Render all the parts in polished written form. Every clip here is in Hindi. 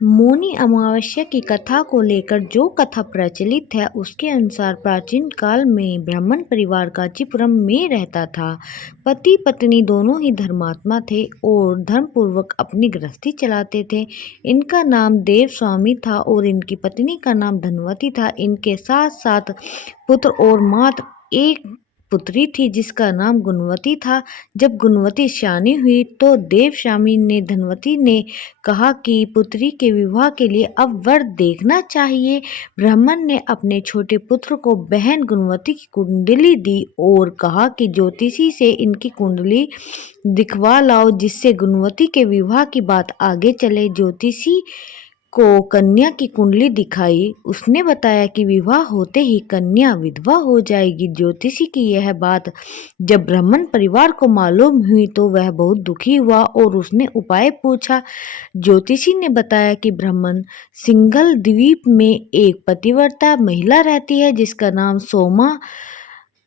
मौनी अमावस्या की कथा को लेकर जो कथा प्रचलित है उसके अनुसार प्राचीन काल में ब्राह्मण परिवार कांचीपुरम में रहता था। पति पत्नी दोनों ही धर्मात्मा थे और धर्मपूर्वक अपनी गृहस्थी चलाते थे। इनका नाम देव स्वामी था और इनकी पत्नी का नाम धनवती था। इनके साथ सात पुत्र और मात्र एक पुत्री थी जिसका नाम गुणवती था। जब गुणवती सयानी हुई तो देव स्वामी ने धनवती ने कहा कि पुत्री के विवाह के लिए अब वर देखना चाहिए। ब्राह्मण ने अपने छोटे पुत्र को बहन गुणवती की कुंडली दी और कहा कि ज्योतिषी से इनकी कुंडली दिखवा लाओ जिससे गुणवती के विवाह की बात आगे चले। ज्योतिषी को कन्या की कुंडली दिखाई। उसने बताया कि विवाह होते ही कन्या विधवा हो जाएगी। ज्योतिषी की यह बात जब ब्राह्मण परिवार को मालूम हुई तो वह बहुत दुखी हुआ और उसने उपाय पूछा। ज्योतिषी ने बताया कि ब्राह्मण सिंघल द्वीप में एक पतिव्रता महिला रहती है जिसका नाम सोमा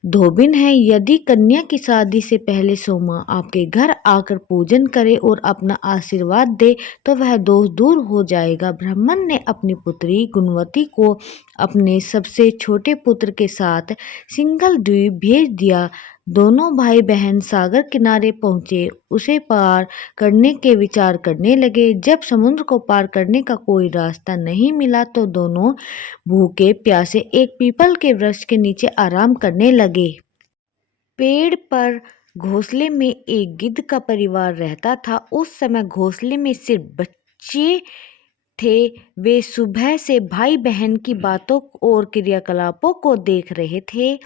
धोबिन है। यदि कन्या की शादी से पहले सोमा आपके घर आकर पूजन करे और अपना आशीर्वाद दे तो वह दोष दूर हो जाएगा। ब्राह्मण ने अपनी पुत्री गुणवती को अपने सबसे छोटे पुत्र के साथ सिंघल द्वीप भेज दिया। दोनों भाई बहन सागर किनारे पहुंचे। उसे पार करने के विचार करने लगे। जब समुद्र को पार करने का कोई रास्ता नहीं मिला तो दोनों भूखे प्यासे एक पीपल के वृक्ष के नीचे आराम करने लगे। पेड़ पर घोंसले में एक गिद्ध का परिवार रहता था। उस समय घोंसले में सिर्फ बच्चे थे। वे सुबह से भाई बहन की बातों और क्रियाकलापों को देख रहे थे।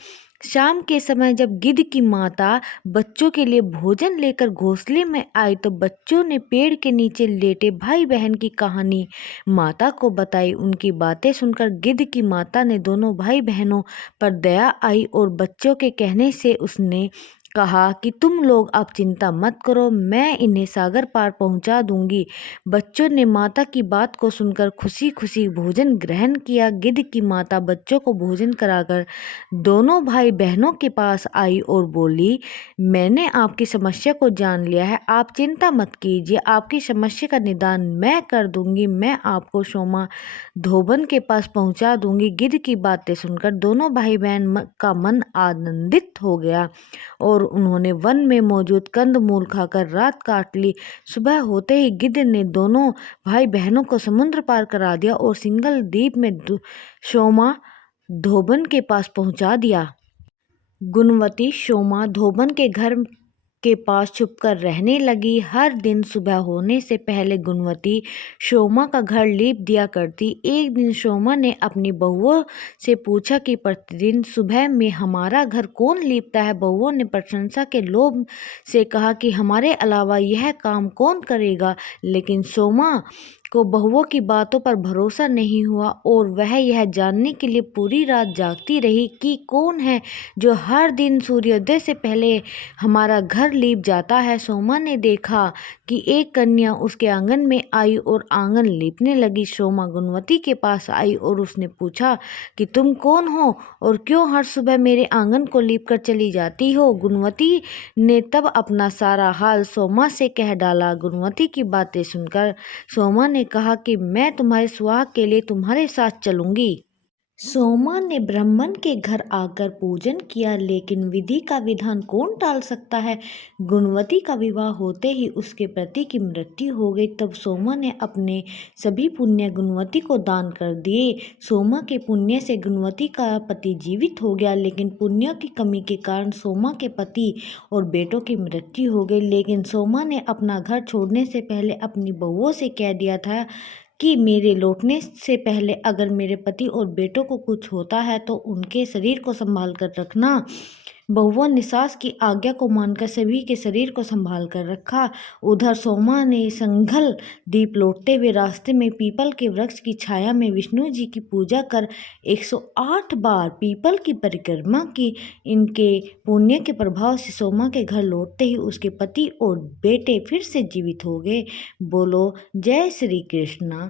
शाम के समय जब गिद्ध की माता बच्चों के लिए भोजन लेकर घोंसले में आई तो बच्चों ने पेड़ के नीचे लेटे भाई बहन की कहानी माता को बताई। उनकी बातें सुनकर गिद्ध की माता ने दोनों भाई बहनों पर दया आई और बच्चों के कहने से उसने कहा कि तुम लोग अब चिंता मत करो, मैं इन्हें सागर पार पहुंचा दूंगी। बच्चों ने माता की बात को सुनकर खुशी खुशी भोजन ग्रहण किया। गिद्ध की माता बच्चों को भोजन कराकर दोनों भाई बहनों के पास आई और बोली, मैंने आपकी समस्या को जान लिया है, आप चिंता मत कीजिए, आपकी समस्या का निदान मैं कर दूंगी। मैं आपको सोमा धोबन के पास पहुंचा दूंगी। गिद्ध की बातें सुनकर दोनों भाई बहन का मन आनंदित हो गया और उन्होंने वन में मौजूद कंद मूल खाकर रात काट ली। सुबह होते ही गिद्ध ने दोनों भाई बहनों को समुद्र पार करा दिया और सिंघल द्वीप में सोमा धोबन के पास पहुंचा दिया। गुणवती सोमा धोबन के घर के पास छुपकर रहने लगी। हर दिन सुबह होने से पहले गुणवती सोमा का घर लीप दिया करती। एक दिन सोमा ने अपनी बहुओं से पूछा कि प्रतिदिन सुबह में हमारा घर कौन लीपता है। बहुओं ने प्रशंसा के लोभ से कहा कि हमारे अलावा यह काम कौन करेगा। लेकिन सोमा को बहुओं की बातों पर भरोसा नहीं हुआ और वह यह जानने के लिए पूरी रात जागती रही कि कौन है जो हर दिन सूर्योदय से पहले हमारा घर लीप जाता है। सोमा ने देखा कि एक कन्या उसके आंगन में आई और आंगन लीपने लगी। सोमा गुणवती के पास आई और उसने पूछा कि तुम कौन हो और क्यों हर सुबह मेरे आंगन को लीप कर चली जाती हो। गुणवती ने तब अपना सारा हाल सोमा से कह डाला। गुणवती की बातें सुनकर सोमा ने कहा कि मैं तुम्हारे सुहाग के लिए तुम्हारे साथ चलूंगी। सोमा ने ब्राह्मण के घर आकर पूजन किया, लेकिन विधि का विधान कौन टाल सकता है। गुणवती का विवाह होते ही उसके पति की मृत्यु हो गई। तब सोमा ने अपने सभी पुण्य गुणवती को दान कर दिए। सोमा के पुण्य से गुणवती का पति जीवित हो गया, लेकिन पुण्यों की कमी के कारण सोमा के पति और बेटों की मृत्यु हो गई। लेकिन सोमा ने अपना घर छोड़ने से पहले अपनी बहुओं से कह दिया था कि मेरे लौटने से पहले अगर मेरे पति और बेटों को कुछ होता है तो उनके शरीर को संभाल कर रखना। बहुओं ने सास की आज्ञा को मानकर सभी के शरीर को संभाल कर रखा। उधर सोमा ने संघल द्वीप लौटते हुए रास्ते में पीपल के वृक्ष की छाया में विष्णु जी की पूजा कर 108 बार पीपल की परिक्रमा की। इनके पुण्य के प्रभाव से सोमा के घर लौटते ही उसके पति और बेटे फिर से जीवित हो गए। बोलो जय श्री कृष्णा।